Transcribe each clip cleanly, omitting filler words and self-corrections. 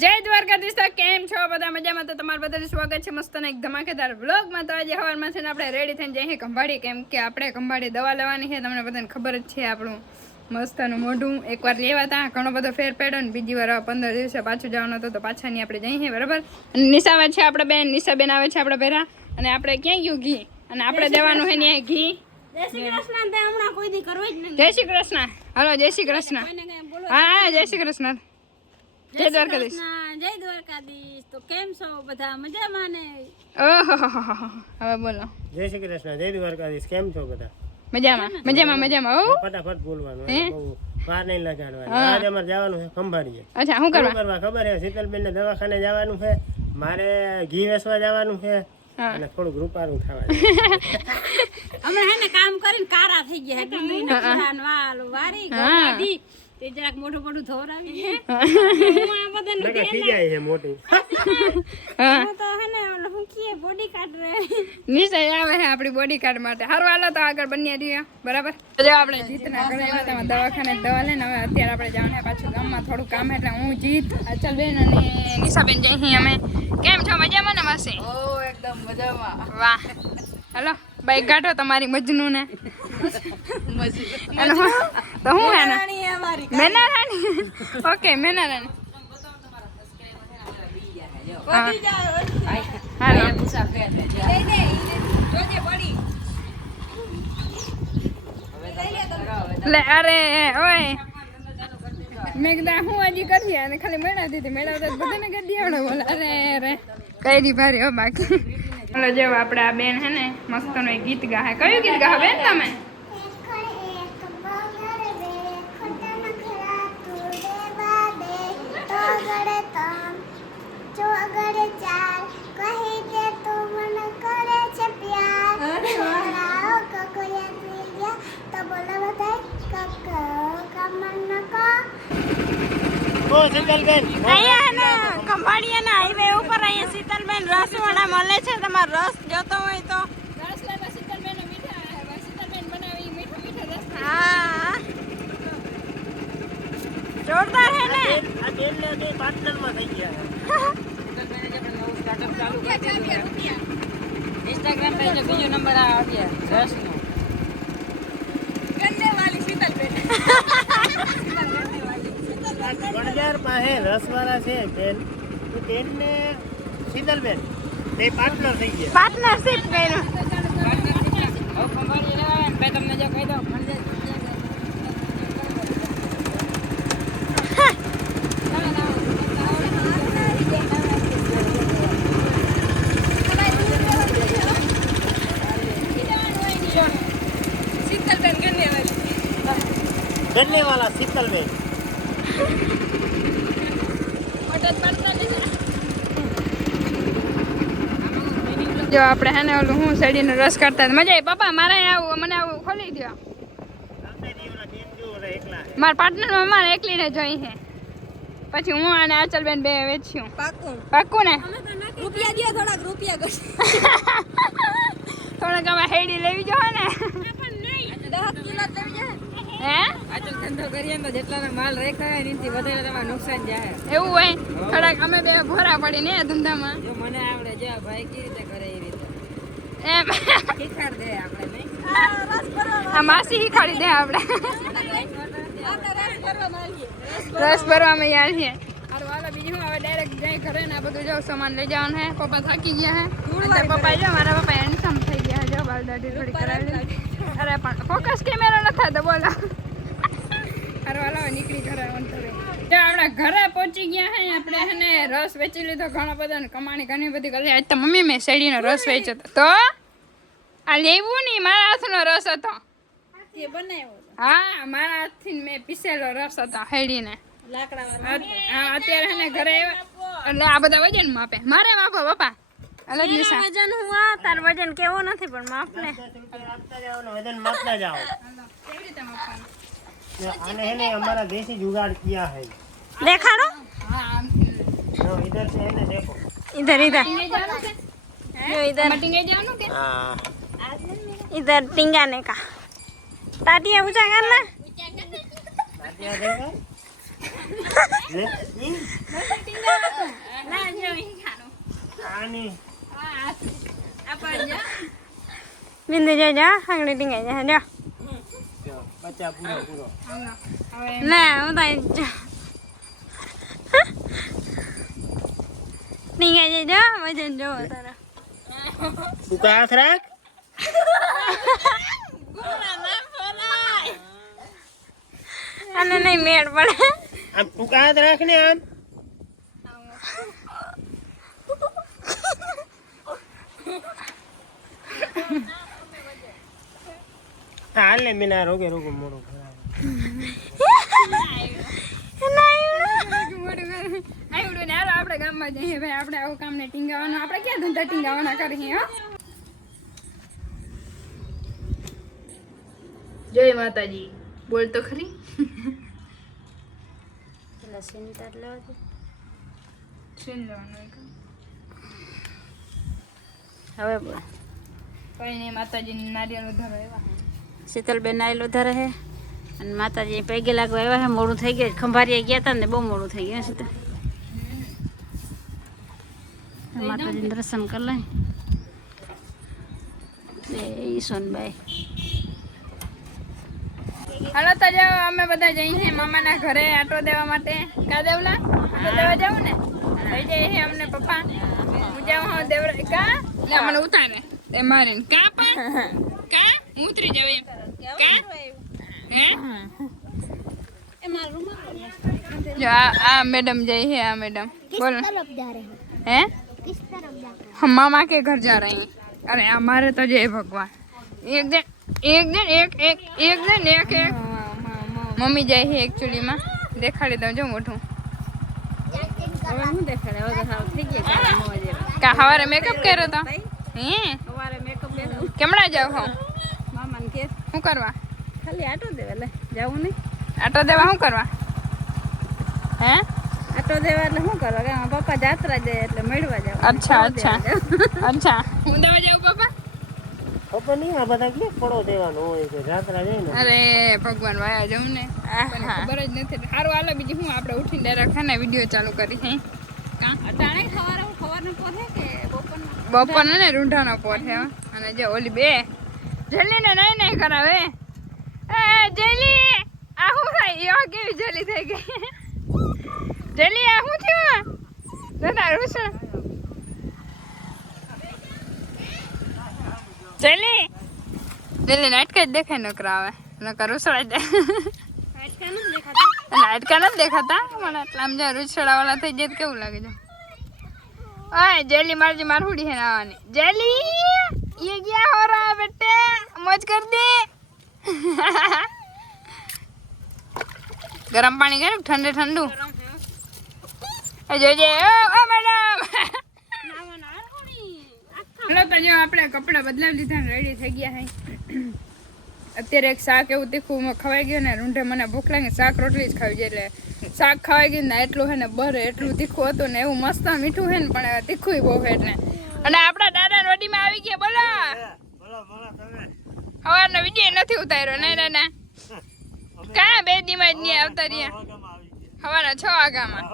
જય દ્વારકાધીશ, કેમ છો બધા? મજામાં? તો તમારું બધાનું સ્વાગત છે મસ્ત ને એક ધમાકેદાર વ્લોગમાં. તો આજે સવારમાં છે ને આપણે રેડી થઈને જઈએ ખંભાળી, કેમ કે આપણે ખંભાળી દવા લેવાની છે. તમને બધાને ખબર જ છે આપણું મસ્તનું મોઢું એકવાર લેવા હતા, ઘણો બધો ફેર પડ્યો ને બીજી વાર 15 દિવસે પાછું જવાનું હતું, તો પાછાની આપણે જઈએ બરાબર. અને નિશા આવે છે આપણે બેન, નિશાબેન આવે છે આપણે પહેરા, અને આપણે ક્યાં ગયું ઘી, અને આપણે દેવાનું છે ને ઘી. જય શ્રી કૃષ્ણ. હમણાં કોઈ દી કરવું જ નહીં. જય શ્રી કૃષ્ણ. હાલો જય શ્રી કૃષ્ણ. હા જય શ્રી કૃષ્ણ. જય દ્વારકાધીશ. જય દ્વારકાધીશ. તો કેમ છો બધા? મજામાં ને? ઓહો હવે બોલો. જય શ્રી કૃષ્ણ. જય દ્વારકાધીશ. કેમ છો બધા? મજામાં મજામાં મજામાં. હો ફટાફટ બોલવાનું, બહુ વાર નહીં લગાડવાનું. આજે અમારે જવાનું છે ખંભાળીએ. અચ્છા, શું કરવા ખબર છે? શીતલબેન ને દવાખાને જવાનું છે, મારે ઘી વેચવા જવાનું છે, અને થોડુંક રૂપારું થવાનું. અમે હે ને કામ કરીને કારા થઈ ગયા ડુંગળી ના વાલ વારી ગોડી તે જરાક મોટું મોટું ધોરાવી છે. હું આ બધાને નકા થઈ જાય છે મોટી. હું તો હે ને હું કીએ બોડી કાર્ડ રે નિશા આવે છે આપણી બોડી કાર્ડ માટે. હારું હાલો તો આગળ બન્યા રહ્યા બરાબર. જો આપણે જીતના ઘરે આવ્યા હતા, દવાખાને દવા લઈને હવે અત્યારે આપણે જવાનું છે પાછું ગામમાં, થોડું કામ એટલે હું જીત અચલબેન અને નિશાબેન જઈ અમે. કેમ છો? મજામાં ને માસી? ઓ એકદમ મજામાં. વાહ, હાલો બાઈક ગાંઠો તમારી મજનુ ને. તો હું હે ને મેના રાણી. ઓકે મેના રાણી. લે અરે ઓય મેં કીધા હું હજી કરી અને ખાલી મેળા દીધી, મેળવતા બધાને કરી આવડે. બોલે અરે અરે કઈ ભારી હો બાકી. બોલો જો આપણે આ બેન હે ને મસ્તનું એક ગીત ગાહે. કયું ગીત ગાહે બેન તમે? ઓ શીતલબેન, અહીંયા ખંભાળિયાના હાઈવે ઉપર અહીંયા શીતલબેન રસવાળા મળે છે. તમારો રસ જોતો હોય તો હા જોરદાર હે ને. આ બેન ને બે પાર્ટનર માં થઈ ગયા. ઇન્સ્ટાગ્રામ પર જો બીજો નંબર આવ્યા રસનો. ગણજાર પાસે રસવાળા છે બેન, તો બેન ને શીતલબેન બે પાર્ટનર થઈ ગયા. પાર્ટનરશિપ કર્યું. હવે ખંભાળી લેવાય ને ભાઈ, તમને જો કહી દો ગન્ને વાળા શીતલબેન. જો આપણે હે ને ઓલું હું શેરડીનો રસ કરતા મજા આવી. પપ્પા મારે આવું, મને આવું ખોલી દો. મારા પાર્ટનરમાં મારે એકલીને જોઈ છે, પછી હું અને અચલબેન બે વેચ્યું. પાક્કું ને? રૂપિયા દે, થોડાક રૂપિયા ગઈ થોડાક અમે હેડી લેવી જો ને. 10 કિલો લેવી જાય. હે આજલ ધંધો કરીએ ને તો જેટલાનો માલ રાખ્યો હોય એનાથી વધારે તમારે નુકસાન જાય. એવું હોય? થોડાક અમે બે ભોરા પડી ને ધંધામાં. જો મને આવડે જો ભાઈ કેવી રીતે કરે એ રીતે એમ શીખાડ દે આપણે નહીં. આ માસી શીખાડી દે આપણે. રસ ભરવામાં યાર છે. હારું હાલો બીજું હવે ડાયરેક્ટ જઈ ઘરે ને આ બધું જો સામાન લઈ જવાનું હે. પપ્પા થાકી ગયા હે. અંદર પપ્પા જો મારા પપ્પા હેન્ડસમ થઈ ગયા જો, બાલ દાઢી થોડી કરાવી. અરે પણ ફોકસ કેમેરા ન થતો બોલો. હારું હાલો નીકળી ઘરે અંતરે. જો આપણે ઘરે પહોંચી ગયા હે. આપણે હે ને રસ વેચી લીધો ઘણો બધો ને કમાણી ઘણી બધી કરી. આજ તો મમ્મી મેં શેરડીનો રસ વેચ્યો તો આ લેવું નહીં, મારા હાથનો રસ હતો. તે બનાવ્યો હા મારા હાથથી મેં પીસેલો રસ હતો હેડીને. લાકડા હા અત્યારે હે ને ઘરે આવ્યા એટલે આ બધા વજન માપે. મારે માપો પપ્પા. અલગ નિશા વજન હું આ તાર વજન કેવો નથી પણ માપ લે. વજન માપતા જાઓ. કેવી રીતે માપવાનું? આને है ना हमारा देसी जुगाड़ किया है। देखाड़ो। हाँ इधर से है ना देखो इधर इधर जो इधर मटिंगे जानो के हाँ इधर टिंगाने का ताटिया ऊंचा करना ताटिया देखो લે, ઈ ના જો ઈ ખાનો આની આ પણ જો બિંદુ જો જા આંગળી ટીંગાઈ જા જો જો, બચ્ચા પૂરો હવે ના હું તો ટીંગાઈ જા વજન જો તારા ટૂંકા હાથ રાખ. અને નહીં મેળ પડે આમ ટૂંકા હાથ રાખ ને આમ. હાલ ને મીના રોગે મોડું ખરાબ. આવડું ને હાલો આપણે ગામમાં જઈએ ભાઈ આપણે આવું કામ ને ટીંગાવાનું આપણે ક્યાં ધંધા ટીંગાવાના કરીએ હો જય માતાજી બોલ તો ખરી પેલા સેન્ટર લેવા દે છીન લેવાનું એક હવે બોલ કઈ નહીં માતાજીની નારિયેળ વધારો એવા શીતલબેન આયેલો ધરે હે અને માતાજી પૈગે લાગવા આવ્યા હે મોડું થઈ ગયું ખંભારીએ ગયા હતા ને બહુ મોડું થઈ ગયું શીતલ માતાજીનું દર્શન કરી લઈ જય સોનબાઈ હાલો તો જાઓ અમે બધા જઈએ મામાના ઘરે આટો દેવા માટે કા દેવલા આટો દેવા જાવું ને લઈ જઈએ અમને પપ્પા હું જાઉં હા દેવરા કા લે મને ઉતારે એ મારીને કા પણ કા હું ઉતરી જાવ એમ કા હે જો આ મેડમ જઈ है આ मैडम बोल है हम मामा के घर जा रहे हैं अरे हमारे तो जय भगवान एक दिन एक मम्मी જાય છે एक्चुअली માં દેખાડી દઉં જો મોઢું હવે હું દેખાડે હવે તો સાવ થઈ ગયા કા હવારે મેકઅપ કર્યો તો હે સવારે મેકઅપ કર્યો કેમણા જાવ હો મામાને કે શું કરવા ખાલી આટો દેવા લે જાવું નહીં આટો દેવા શું કરવા હે આટો દેવા એટલે શું કરવા કે મારા પપ્પા જાત્રા જાય એટલે મળવા જાવ અચ્છા હું દેવા જાઉં પપ્પા ખબર નહીં આ બધા કે પડો દેવાનો હોય છે જાત્રા જઈને. અરે ભગવાન વાયા જવું ને આપણને ખબર જ નથી સારું હાલો બીજું હું આપણે ઉઠીને ડાયરેક્ટ ખાને વિડીયો ચાલુ કરી હે કા અટાણે ખવારે ખવારનો પોહે કે બપોરનો બપોરનો ને રૂંઢાનો પોર છે હો. અને જો ઓલી બે જલ્દી ને નહીં કરાવે એ જલ્દી આ શું થાય યો કેવી જલ્દી થઈ ગઈ જલ્દી આ શું થયું દાદા રૂસણ જલ્દી નાટકા જ દેખાય નકરા આવે નકર રૂસડા જાય નાટકા નથી દેખાતા મને એટલે આમ જ્યાં રૂસડા વાળા થઈ જાય તો કેવું લાગે છે ओए जेली मारजी मारहुड़ी है नावानी जेली ये क्या हो रहा है बेटे मौज कर दे गरम पानी कर ठंडे ठंडू जो ओ मैडम हेलो तो जो આપણે કપડા બદલાવી લીધા રેડી થઈ ગયા હે અત્યારે એક શાક એવું તીખું ખવાઈ ગયું ને રૂંઢે મને ભૂખ લાગે શાક રોટલી જ ખાવી છે એટલે શાક ખવાઈ ગયું ને એટલું હે ને બરે એટલું તીખું હતું ને એવું મસ્ત મીઠું હે ને પણ તીખું બહુ હે એટલે અને આપણા દાદા રોટીમાં આવી ગયા બોલો સવારનો વિડીયો નથી ઉતાર્યો ના ના કા બે દીમાં જ નહીં આવતા રહ્યા સવારના 6 વાગ્યામાં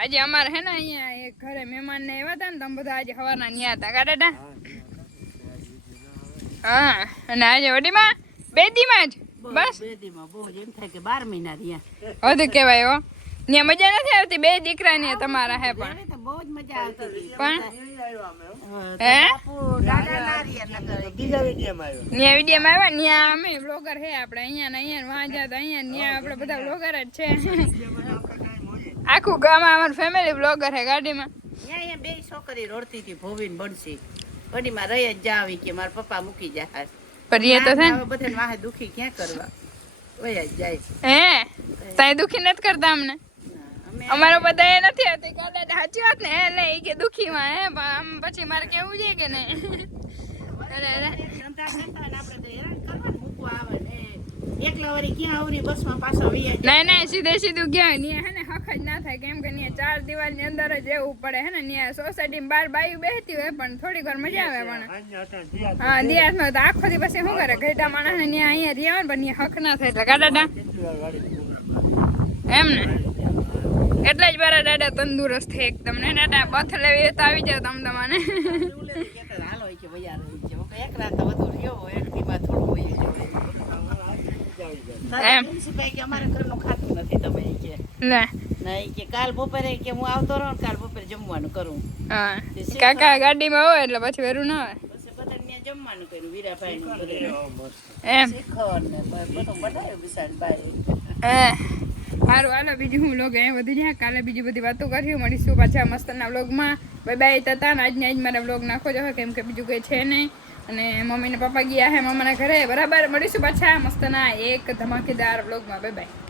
આજે અમારે હે ને અહીંયા એક ઘરે મહેમાન ને આવ્યા હતા ને તમે બધા આજે સવારના ન્યા હતા કા દાદા હા અને આજે વડીમાં બે દીમાં જ બસ બે દીમાં બહુ એમ થાય કે 12 મહિના રહ્યા વધુ કહેવાય હો ને મજા નથી આવતી બે દીકરા ને તમારા હે પણ તો બહુ જ મજા આવતી હતી પણ હે બીજા વિડીયોમાં આવ્યો. ન્યા વિડીયોમાં આવ્યા ન્યા અમે બ્લોગર હે આપણે અહીંયા ને અહીંયા વાં જાતા અહીંયા ન્યા આપણે બધા બ્લોગર જ છે આખું ગામ અમારું ફેમિલી બ્લોગર હે ગાડીમાં અહીંયા બે છોકરી રોડતી હતી ભોવીન બનશી બડીમાં રહી જ જાવી કે મારા પપ્પા મૂકી જાય પણ એ તો છે ને બધાને વાહે દુખી ક્યાં કરવા વયા જ જાય હે તાય દુખી નથી કરતા અમને અમારો બધા એ નથી આવતી દાદા સાચી વાત ને હે લે ઈ કે દુખી માં હે પણ આમ પછી મારે કેવું છે કે નહીં અરે અરે ધંધા કરતા ને આપણે તો હેરાન કરવાનું મૂકવા આવે ને એકલા વારી ક્યાં આવરી બસમાં પાછા વયા જાય નહીં સીધે સીધું ગયા ને હે ને હક જ ના થાય કેમ કે ત્યાં 4 દિવાલની અંદર જ રહેવું પડે હે ને ત્યાં સોસાયટીમાં બહાર બાયું બેસતી હોય પણ થોડી વાર મજા આવે પણ હા દિયાસમાં તો આખો દી પછી શું કરે ઘેટા માણસ ને ત્યાં અહીંયા રહ્યા હોય ને પણ ત્યાં હક ના થાય એટલે કાઢા એમ ને એટલે જ મારા દાદા તંદુરસ્ત છે એકદમ ને દાદા બથ લેવી તો આવી જાવ તમ તમાને હાલો કે વૈયા રહી છે એક રાત વધુ રહ્યો એક દીમાં થોડું હોય એમ કે અમારે ઘરનું ખાતું નથી તમે કે લે નહીં કે કાલ બપોરે કે હું આવતો રહું કાલ બપોરે જમવાનું કરું હા કાકા ગાડીમાં હોય એટલે પછી વેરું ના હોય પછી બધા ત્યાં જમવાનું કર્યું વીરાભાઈ નું એમ શીખર ને બધું બનાવ્યું વિશાળભાઈ સારું હાલો બીજું હું લોગ અહીંયા વધી જાય કાલે બીજી બધી વાતો કરીશું મળીશું પાછા મસ્તના વ્લોગમાં બાય બાય તતા આજને આજ મારા વ્લોગ નાખો જો કેમ કે બીજું કંઈ છે નહીં અને મમ્મી ને પપ્પા ગયા હે મામાના ઘરે બરાબર મળીશું પાછા મસ્તના એક ધમાકેદાર વ્લોગમાં બાય બાય